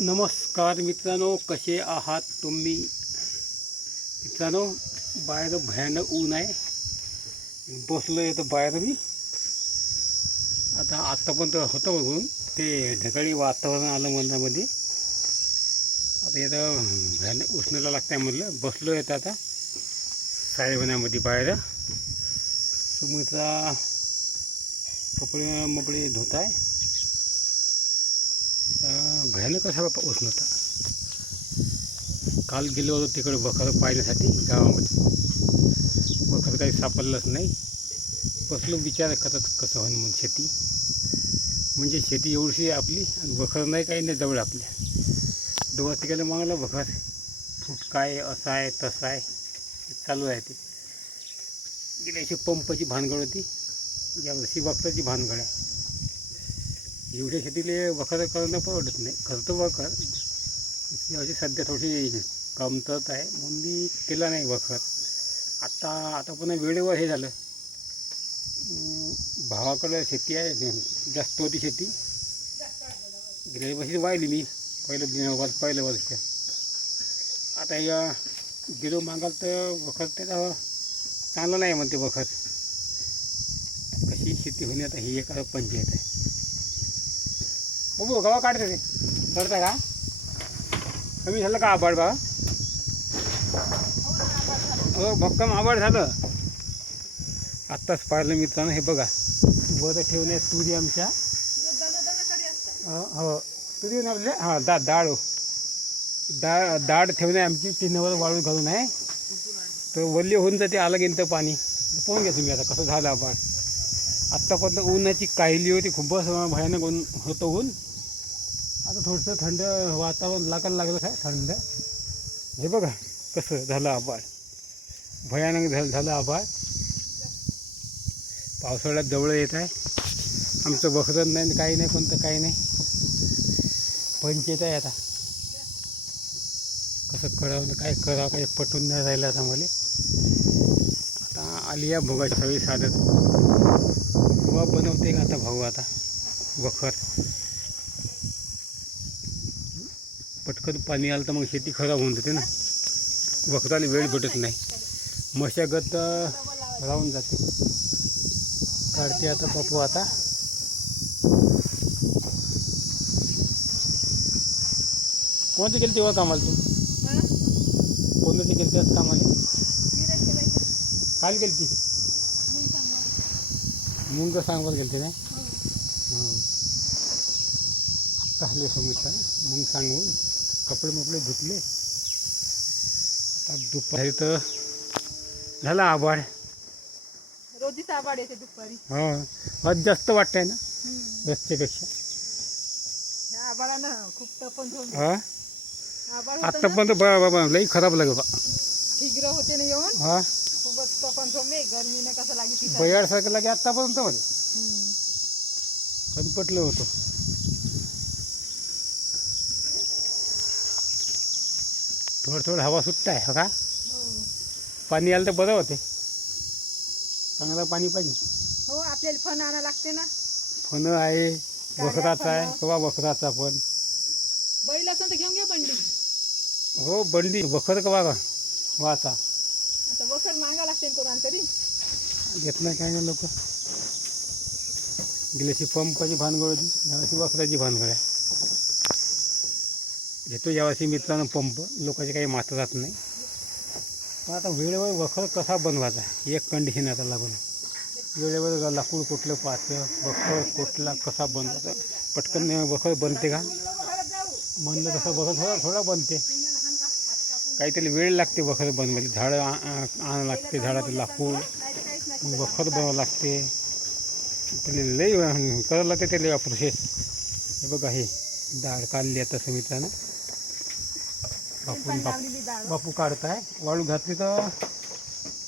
नमस्कार मित्रांनो कसे आहात तुम्ही? मित्रांनो बाहेर भयानक ऊन आहे. बसलो येतं बाहेर मी. आता आत्तापर्यंत होतं बघून ते ढगाळी वातावरण आलं मनामध्ये. आता येतं भयानक उष्णता लागतं म्हटलं बसलो येतं आता साडेवण्यामध्ये बाहेर. सुमित्रा कपडे मपडे धुत आहे भयानक असा बापा उष्णता. काल गेलो होतो तिकडे बखर पाहण्यासाठी गावामध्ये. बखर काही सापडलंच नाही. बसलो विचार करत कसं होईल म्हणून शेती. म्हणजे शेती एवढीशी आहे आपली आणि बखर नाही काही नाही जवळ आपल्या. दोघा तिकडे मागलं बखर. फूट काय असं आहे तसं आहे चालू आहे ते. गेल्याशी पंपाची भानगड होती. यावर्षी बखराची भानगड आहे. एवढ्या शेतीले वखर करणं परवडत नाही. करतो वखर. याची सध्या थोडी कमतरत आहे. म्हणून मी केला नाही वखर. आत्ता आता पुन्हा वेळेवर हे झालं. भावाकडं शेती आहे. जास्त होती शेती. गेल्या वर्षी वाहिली मी. पहिलं दिन- वर्ष पहिलं वर्ष. आता या गिरो मागाल तर वखर त्याचा चांगलं नाही म्हणते वखर. कशी शेती होणे आता ही एक पंचायत आहे. बघू गवा काढते ते. करता का? कमी झालं का आबाड बा? हो भक्कम आबाड झालं. आत्ताच पाहिलं मित्रांनो हे बघा. बरं ठेवणे तुरी आमच्या. हो. तुरी आपले हां दा डाळ डाळ हो. डाळ ठेवणे आमची. टिनावर वाळून घालून आहे. तर वल्ली होऊन जाते आलं गेलं तर पाणी. पाहून घ्या तुम्ही आता कसं झालं आपण आत्तापर्यंत उन्हाची काहिली होती. खूपच भयानक ऊन होतं ऊन. आता थोडंसं थंड वातावरण लागायला लागलं काय? थंड. हे बघा कसं झालं आभाळ. भयानक झालं झालं आभाळ. पावसाळ्यात जवळ येत आहे. आमचं बखरत नाही आणि काही नाही कोणतं काही नाही. पंचेत आहे आता. कसं कळवलं काय करावं काही पटून नाही राहिलं आता मला. आता आली या भोगाची सगळी साधत. भुवा बनवते का आता भाऊ आता? वखर पटकन पाणी आलं तर मग शेती खराब होऊन जाते ना. वखराला वेळ भेटत नाही. मशागत राहून जाते. काढते आता बापू आता. कोणते गेले तेव्हा कामाला तू? कोणते गेले तेव्हाच कामाला? काल गेली ती? मुंग सांगवर गेलते ना? हां. आत्ता हल्ले सुमित्रा मुंग सांगून. कपडे मपडे धुतले. आता दुपारी तर झाला आभाळ. रोजीच आबाड येते दुपारी. हो आज जास्त वाटतंय ना? रस्त्यापेक्षा खूप तपन हा? बा बाबा लई खराब लागेल बा. होते ना येऊन? हा? खूपच तपन गरमीनं कसं लागे तिथं बयाडसारखं लागे आत्तापर्यंत मध्ये कनपटलं होतं. थोडं थोडं हवा सुट्ट आहे हो का? पाणी आलं तर बरं होते. चांगलं पाणी पाहिजे. हो आपल्याला फण आणा लागते ना. फण आहे बकराचा आहे किंवा बकराचा पण. बैल असं तर घेऊन घ्या बंडी. हो बंडी कवा का वाचा. आता बकर मागा लागते कोणाला तरी. घेत नाही काय नाही लोक. गेल्याशी पंपाची भानगड होती यावर्षी बकराची भानगड आहे. घेतो यावर्षी मित्रांनो पंप. लोकांची काही मात्र जात नाही. पण आता वेळेवर वखर कसा बनवायचा? एक कंडिशन आता लागून. वेळेवर लाकूड कुठलं पाहतं? वखर कुठला कसा बनवायचा? पटकन वखर बनते का? म्हणलं तसं बखर थोडा थोडा बनते. काहीतरी वेळ लागते वखर बनवायला. झाडं आणावं लागते झाडाचं लाकूड. मग बनवावं लागते. त्याला लई करावं लागते त्याला प्रोसेस हे बघा हे डाळ काढली आता समित्रानं. बापू डाळ बापू काढताय. वाळू घातली तर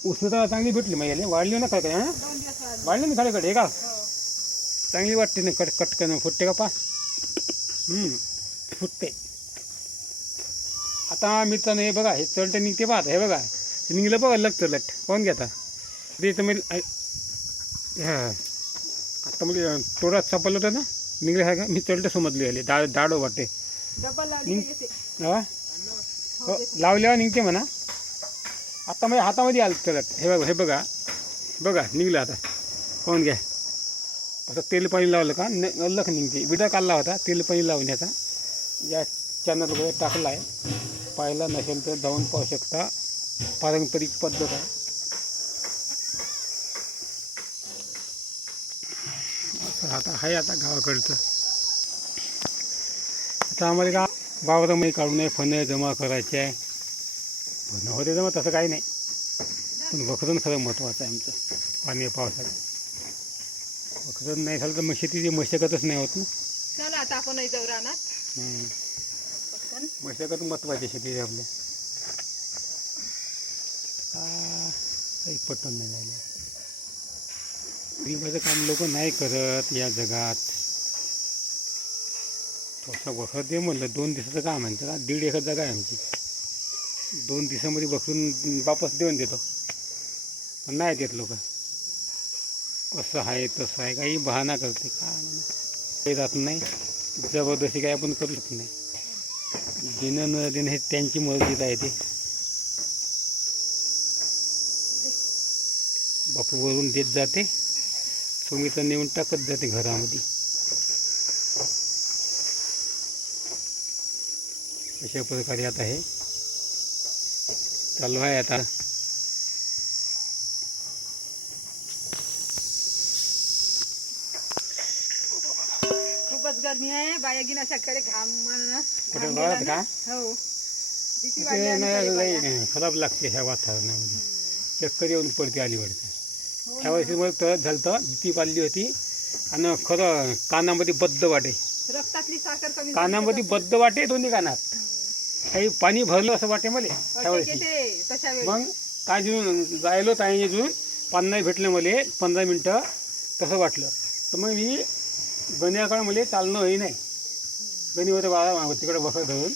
उष्णता चांगली भेटली मग याला वाढली ना काय हां? वाढले. ना हे का? हो. चांगली वाटते ना कट कटकन फुटते का पा? फुटते. आता मित्रांनो हे बघा हे चलट निघते पाहत हे बघा. निघलं बघा लग चलट कोण घेता ते तर मी हा. आता म्हणजे तोडात सापडलं होतं ना. निघले आहे का? मी चलट समजले आले दाड दाडो वाटते हा? हो लावल्यावर निघते म्हणा. आता म्हणजे हातामध्ये आलं त्याला हे बघा हे बघा. बघा निघलं आता. पाहून घ्या. असं तेल पाणी लावलं का? न अल्लख निघते. विडा काढला होता तेल पाणी लावण्याचा या चॅनलवर टाकला आहे. पाहिला नसेल तर जाऊन पाहू शकता. पारंपरिक पद्धत आहे. असं आता आहे आता गावाकडचं. आता आम्हाला का वावरामध्ये काढून आहे फणं जमा करायचे आहे. फणं होते जमा तसं काही नाही. पण वखरण खरं महत्त्वाचं आहे आमचं पाणी पावसाचं वखरण नाही झालं तर मग शेतीची मशागतच नाही होत ना. चला आता आपण जाऊ राहणार मशागत महत्त्वाची शेती आपल्या काही पटून नाही राहिलं. गरीबाचं काम लोक नाही करत या जगात. थोडंसं वखर दे म्हणलं दोन दिवसाचं काम म्हणतं का दीड एकर जागा आहे आमची. दोन दिवसामध्ये बसून वापस देऊन देतो. पण नाही देत लोक. कसं आहे तसं आहे काही बहाणा करते का काही जात नाही जबरदस्ती काही आपण करू शकत नाही. देणं न देणं हे त्यांची मर्जीत आहे ते. बापूवरून देत जाते सुमीचं नेऊन टाकत जाते घरामध्ये. अशा प्रकारे आता हे चालू आहे आता. खूपच गरमी आहे. बाया गिना सकाळी घाम कुठे गळत. का? हो. भीती ते वाटली आणि नाही तरी बाया. लई खराब लागते ह्या वातावरणामध्ये. चक्कर येऊन पडते आली वाटते हो ह्या ना. वर्षी मला तळत झालं तर भीती पाडली होती. आणि खरं कानामध्ये बद्ध वाटे. रक्तातली साखर कमी झाली कानामध्ये बद्ध वाटे दोन्ही कानात. काही पाणी भरलं असं वाटे मला त्या अटक वर्षी येते तशा वेळी मग काय जून जायलो ताईने जून पान नाही भेटलं मला पंधरा मिनटं तसं वाटलं. तर मग मी गण्याकडे मला चालणं होई नाही. गणी होतं बाळा तिकडे बसत धरून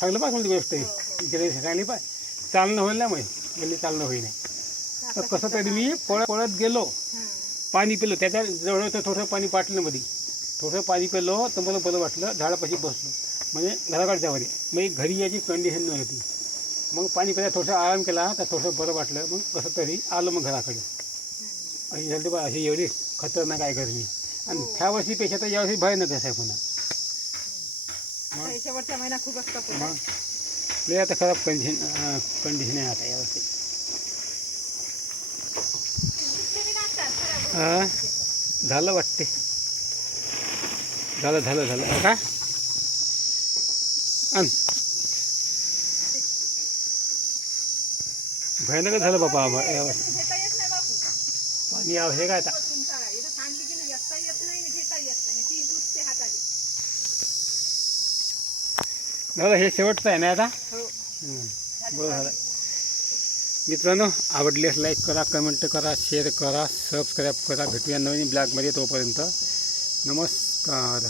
चांगलं पाच म्हणजे गोष्ट आहे. गेले सांगली पाय चालणं होईल ना मग. गेले चालणं होई नाही. तर कसं तरी मी पळत पळत गेलो. पाणी पिलो. त्याच्याजवळ थोडं पाणी पाटलं मध्ये थोडं पाणी पिलो तर मला बरं वाटलं. झाडापाशी बसलो. म्हणजे घराकडच्या मध्ये मग घरी यायची कंडिशन नव्हती. मग पाणी पिल्या थोडंसं आराम केला तर थोडंसं बरं वाटलं. मग कसं तरी आलो मग घराकडे. अशी झाली बा अशी एवढी खतरनाक आहे गरमी आणि त्या वर्षीपेक्षा तर यावर्षी भयानकच आहे पुन्हा. शेवटचा महिना कपूर मग लय आता खराब कंडिशन कंडिशन आहे आता यावर्षी. हा झालं वाटते. झालं झालं झालं. का? आण. भयानकच झालं बाबा पाणी आवश्यक आहे आता पटकन काढा. इथं सांडली की नाही येता येत नाही आणि घेता येत नाही ती तुटते हाताने दादा हे शेवटचं आहे ना आता? हो. हं. बरं झालं. मित्रांनो आवडल्यास लाईक करा कमेंट करा शेअर करा सबस्क्राईब करा. भेटूया नवीन ब्लॉगमध्ये तोपर्यंत. नमस्कार.